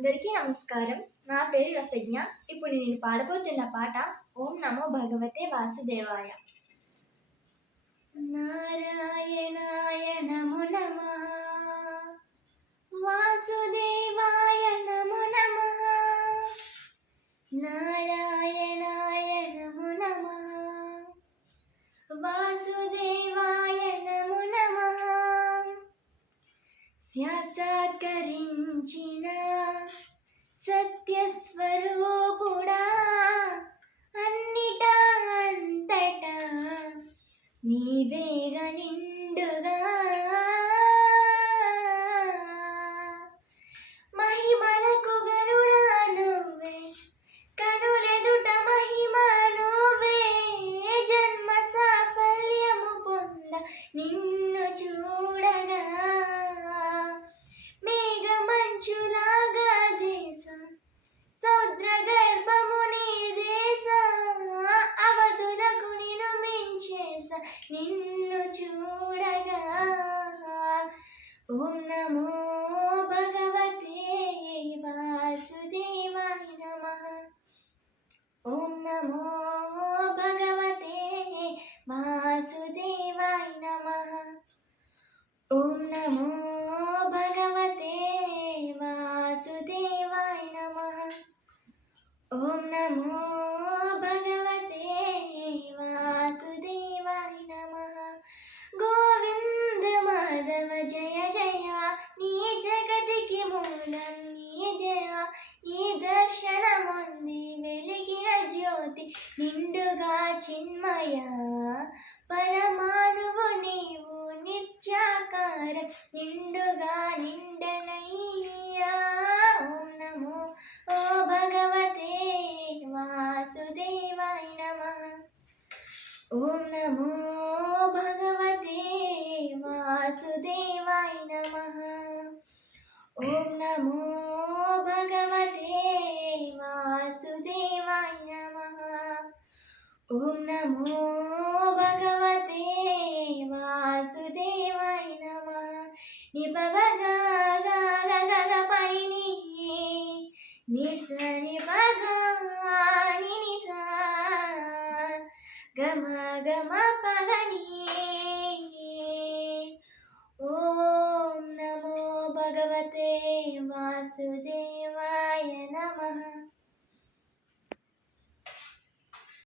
అందరికీ నమస్కారం. నా పేరు రసజ్ఞ. ఇప్పుడు నేను పాడబోతున్న పాట ఓం నమో భగవతే వాసుదేవాయ. నారాయణాయ నమో నమః, వాసుదేవాయ నమో నమః, నారాయణాయ నమో నమః, వాసుదేవాయ నమో నమః. సాక్షాత్కరించిన సత్యస్వరూపుడా, అన్నిటా అంతటా నీవేగ నిండుగా, మహిమలకు గరుడా నువ్వే, కనులెదుట మహిమ నువ్వే, జన్మ సాఫల్యము పొంద నిన్ను చూడగా, మేఘమంచులాగా దేశం సౌద్ర గర్భము నీ దేశ, అవధులకు నిన్ను మించేస నిన్ను చూడగా. ఓం నమో భగవతే వాసుదేవాయ నమః, ఓం నమో భగవతే వాసుదేవాయ నమః, ఓం నమో భగవతే వాసుదేవాయ నమః, ఓం నమో భగవతే వాసుదేవాయ నమః. గోవింద మాధవ జయ జయ, నీ జగతికి మూలం నీ జయ, నీ దర్శనముంది వెలిగిన జ్యోతి నిండుగా చిన్మయ, పరమానువు నీవు నిత్యాకార నిండుగా నిండనయ్యా. ఓం నమో ఓ భగవతే వాసుదేవాయ నమః, ఓం నమో భగవతే వాసుదేవాయ నమః, ఓం నమో భగవతే వాసుదేవాయ నమః, ఓం నమో భగవతే వాసుదేవాయ నమః. నిపవగా గగ పరిని నిస నిపగా నినిస గమ గమ పగని